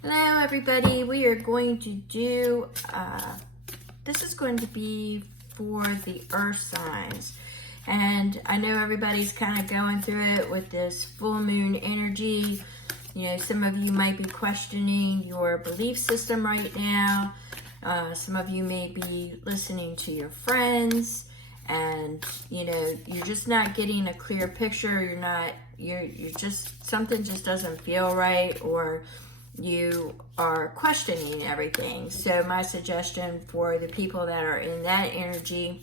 Hello everybody, we are going to do, this is going to be for the earth signs. And I know everybody's kind of going through it with this full moon energy. You know, some of you might be questioning your belief system right now. Some of you may be listening to your friends and, you know, you're just not getting a clear picture. You're just, something just doesn't feel right, or you are questioning everything. So my suggestion for the people that are in that energy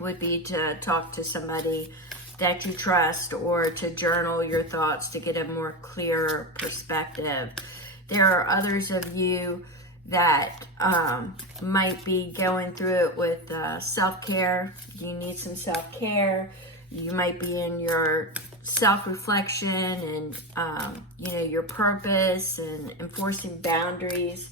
would be to talk to somebody that you trust, or to journal your thoughts to get a more clearer perspective. There are others of you that might be going through it with self-care. You need some self-care. You might be in your self-reflection and you know, your purpose and enforcing boundaries,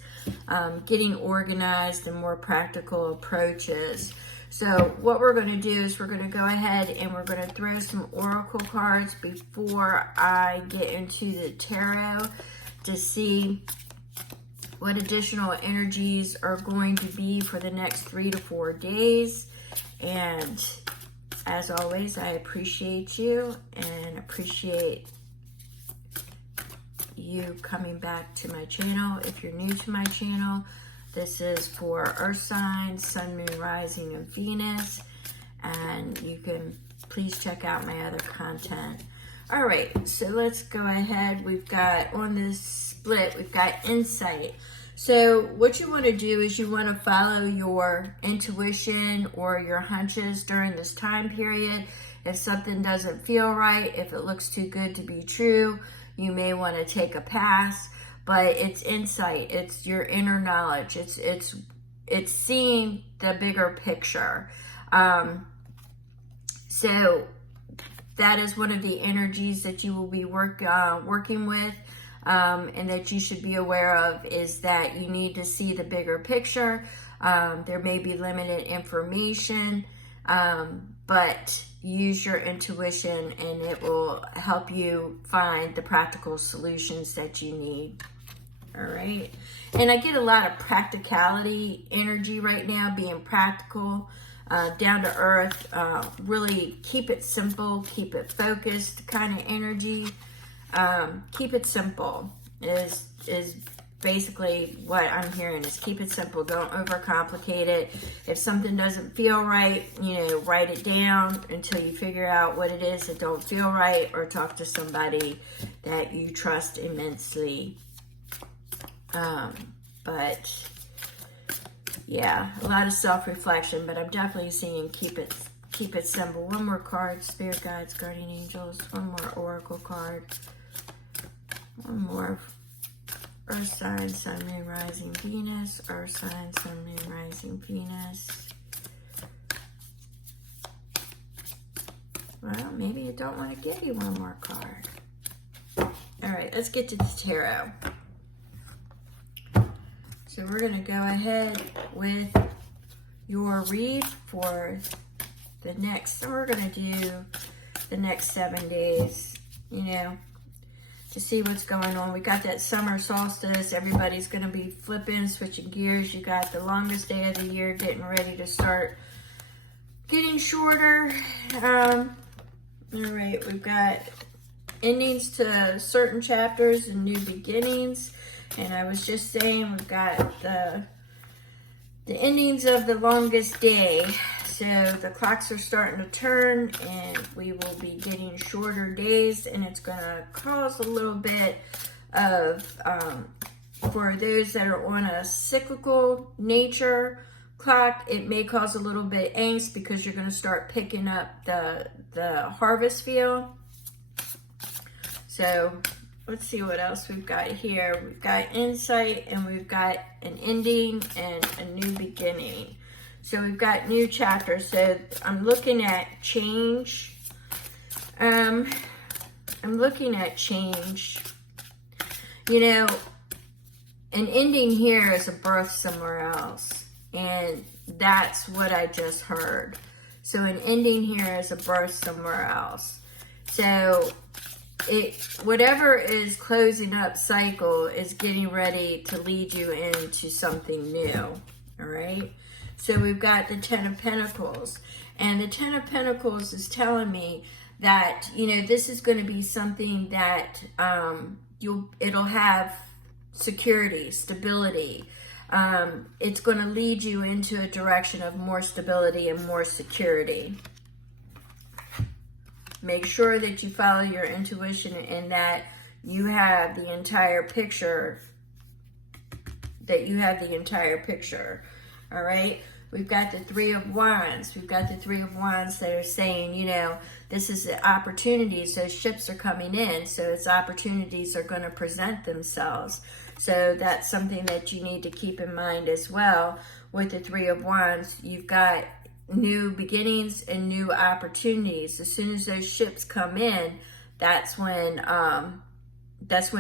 getting organized and more practical approaches. So what we're going to do is we're going to go ahead and we're going to throw some oracle cards before I get into the tarot to see what additional energies are going to be for the next 3 to 4 days. And as always, I appreciate you and appreciate you coming back to my channel. If you're new to my channel, this is for earth signs, sun, moon, rising, and Venus. And you can please check out my other content. All right, so let's go ahead. We've got on this split, we've got insight. So what you want to do is you want to follow your intuition or your hunches during this time period. If something doesn't feel right, if it looks too good to be true, you may want to take a pass. But it's insight, it's your inner knowledge, it's seeing the bigger picture. So that is one of the energies that you will be working with. And that you should be aware of is that you need to see the bigger picture. There may be limited information, but use your intuition and it will help you find the practical solutions that you need. All right. And I get a lot of practicality energy right now, being practical, down to earth, really keep it simple, keep it focused kind of energy. Keep it simple is basically what I'm hearing, is keep it simple. Don't overcomplicate it. If something doesn't feel right, you know, write it down until you figure out what it is that don't feel right, or talk to somebody that you trust immensely. But yeah, a lot of self-reflection, but I'm definitely seeing keep it simple. One more card, spirit guides, guardian angels. One more oracle card. One more earth sign, sun, moon, rising, Venus. Earth sign, sun, moon, rising, Venus. Well, maybe you don't want to give you one more card. All right, let's get to the tarot. So we're going to go ahead with your read for the next, so we're going to do the next 7 days, you know, to see what's going on. We got that summer solstice. Everybody's going to be flipping, switching gears. You got the longest day of the year getting ready to start getting shorter. All right, we've got endings to certain chapters and new beginnings. And I was just saying, we've got the endings of the longest day. So the clocks are starting to turn and we will be getting shorter days, and it's going to cause a little bit of, for those that are on a cyclical nature clock, it may cause a little bit angst because you're going to start picking up the harvest feel. So let's see what else we've got here. We've got insight, and we've got an ending and a new beginning. So we've got new chapters. So I'm looking at change. I'm looking at change. You know, an ending here is a birth somewhere else. And that's what I just heard. So an ending here is a birth somewhere else. So whatever is closing up cycle is getting ready to lead you into something new. All right. So we've got the Ten of Pentacles, and the Ten of Pentacles is telling me that, you know, this is going to be something that it'll have security, stability. It's going to lead you into a direction of more stability and more security. Make sure that you follow your intuition and that you have the entire picture. All right. We've got the Three of Wands. We've got the Three of Wands that are saying, you know, this is the opportunities. Those ships are coming in. So it's opportunities are going to present themselves. So that's something that you need to keep in mind as well. With the Three of Wands, you've got new beginnings and new opportunities. As soon as those ships come in, that's when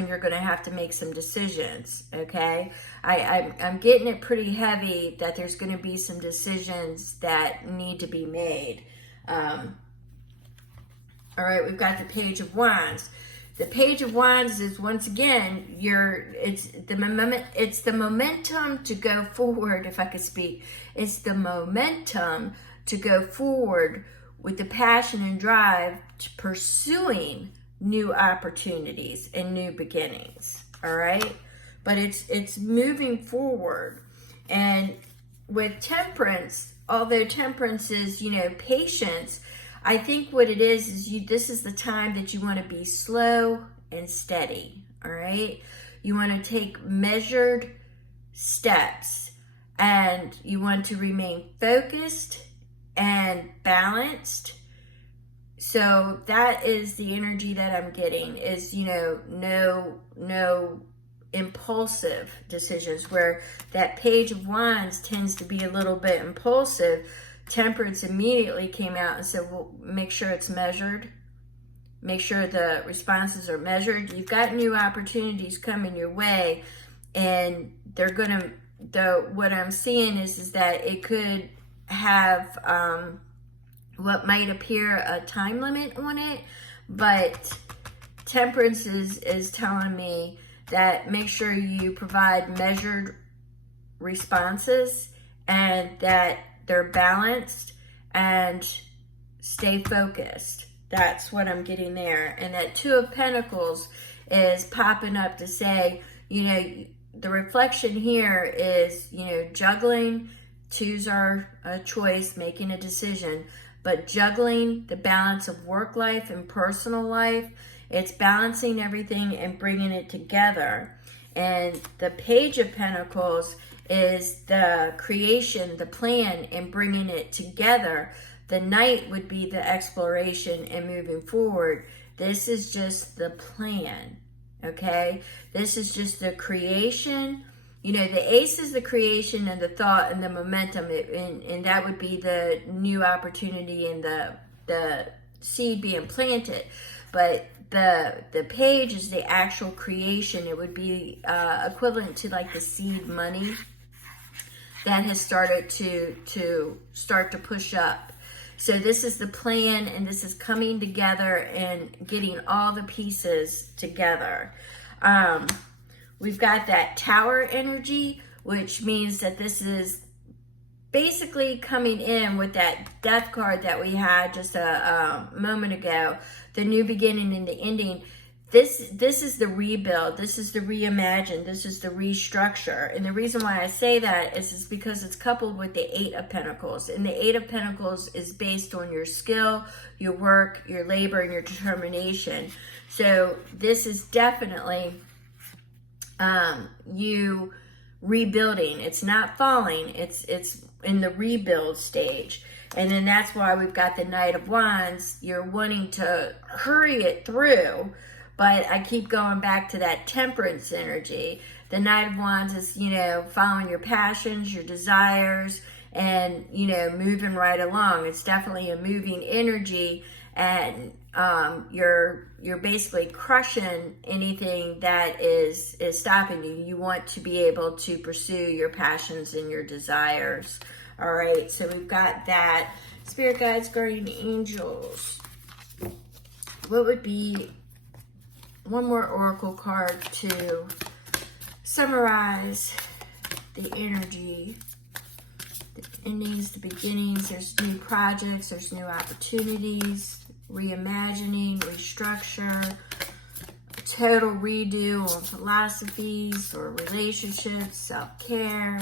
you're going to have to make some decisions. Okay, I'm getting it pretty heavy that there's going to be some decisions that need to be made. All right, we've got the Page of Wands. The Page of Wands is, once again, it's the momentum to go forward, if I could speak. It's the momentum to go forward with the passion and drive to pursuing new opportunities and new beginnings. All right? But it's moving forward. And with Temperance, although Temperance is, you know, patience, I think what it is this is the time that you want to be slow and steady. All right? You want to take measured steps, and you want to remain focused and balanced. So that is the energy that I'm getting, is, you know, no impulsive decisions. Where that Page of Wands tends to be a little bit impulsive, Temperance immediately came out and said, well, make sure it's measured. Make sure the responses are measured. You've got new opportunities coming your way, and they're going to, what I'm seeing is that it could have what might appear a time limit on it, but Temperance is telling me that make sure you provide measured responses, and that they're balanced, and stay focused. That's what I'm getting there. And that Two of Pentacles is popping up to say, you know, the reflection here is, you know, juggling. Twos are a choice, making a decision, but juggling the balance of work life and personal life. It's balancing everything and bringing it together. And the Page of Pentacles is the creation, the plan, and bringing it together. The Knight would be the exploration and moving forward. This is just the plan, okay? This is just the creation. You know, the Ace is the creation and the thought and the momentum, and that would be the new opportunity and the seed being planted. But the Page is the actual creation. It would be equivalent to like the seed money that has started to push up. So this is the plan, and this is coming together and getting all the pieces together. We've got that Tower energy, which means that this is basically coming in with that Death card that we had just a moment ago. The new beginning and the ending. This is the rebuild. This is the reimagine. This is the restructure. And the reason why I say that is because it's coupled with the Eight of Pentacles. And the Eight of Pentacles is based on your skill, your work, your labor, and your determination. So this is definitely you rebuilding. It's not falling. It's in the rebuild stage. And then that's why we've got the Knight of Wands. You're wanting to hurry it through. But I keep going back to that Temperance energy. The Knight of Wands is, you know, following your passions, your desires, and, you know, moving right along. It's definitely a moving energy, and you're basically crushing anything that is stopping you. You want to be able to pursue your passions and your desires. All right, so we've got that. Spirit guides, guardian angels. What would be one more oracle card to summarize the energy, the endings, the beginnings. There's new projects, there's new opportunities, reimagining, restructure, a total redo on philosophies or relationships, self-care,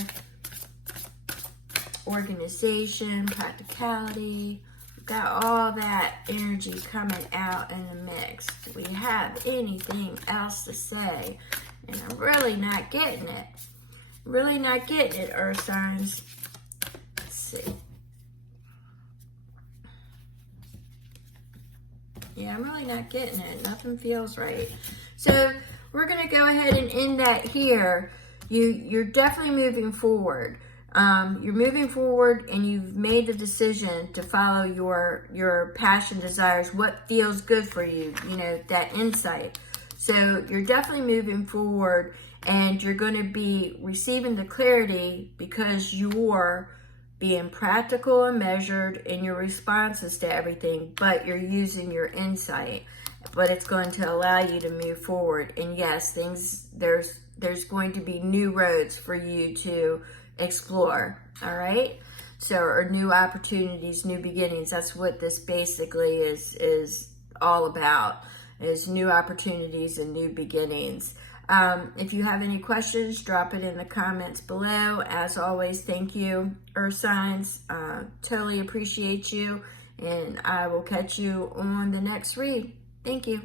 organization, practicality. We've got all that energy coming out in the mix. Do we have anything else to say? And I'm really not getting it. Really not getting it, Earth signs. Let's see. Yeah, I'm really not getting it. Nothing feels right. So we're going to go ahead and end that here. You're definitely moving forward. You're moving forward and you've made the decision to follow your passion, desires, what feels good for you, you know, that insight. So you're definitely moving forward and you're going to be receiving the clarity because you're being practical and measured in your responses to everything, but you're using your insight. But it's going to allow you to move forward. And yes, there's going to be new roads for you to explore, all right? So, or new opportunities, new beginnings. That's what this basically is all about, is new opportunities and new beginnings. If you have any questions, drop it in the comments below. As always, thank you, Earth signs. Totally appreciate you, and I will catch you on the next read. Thank you.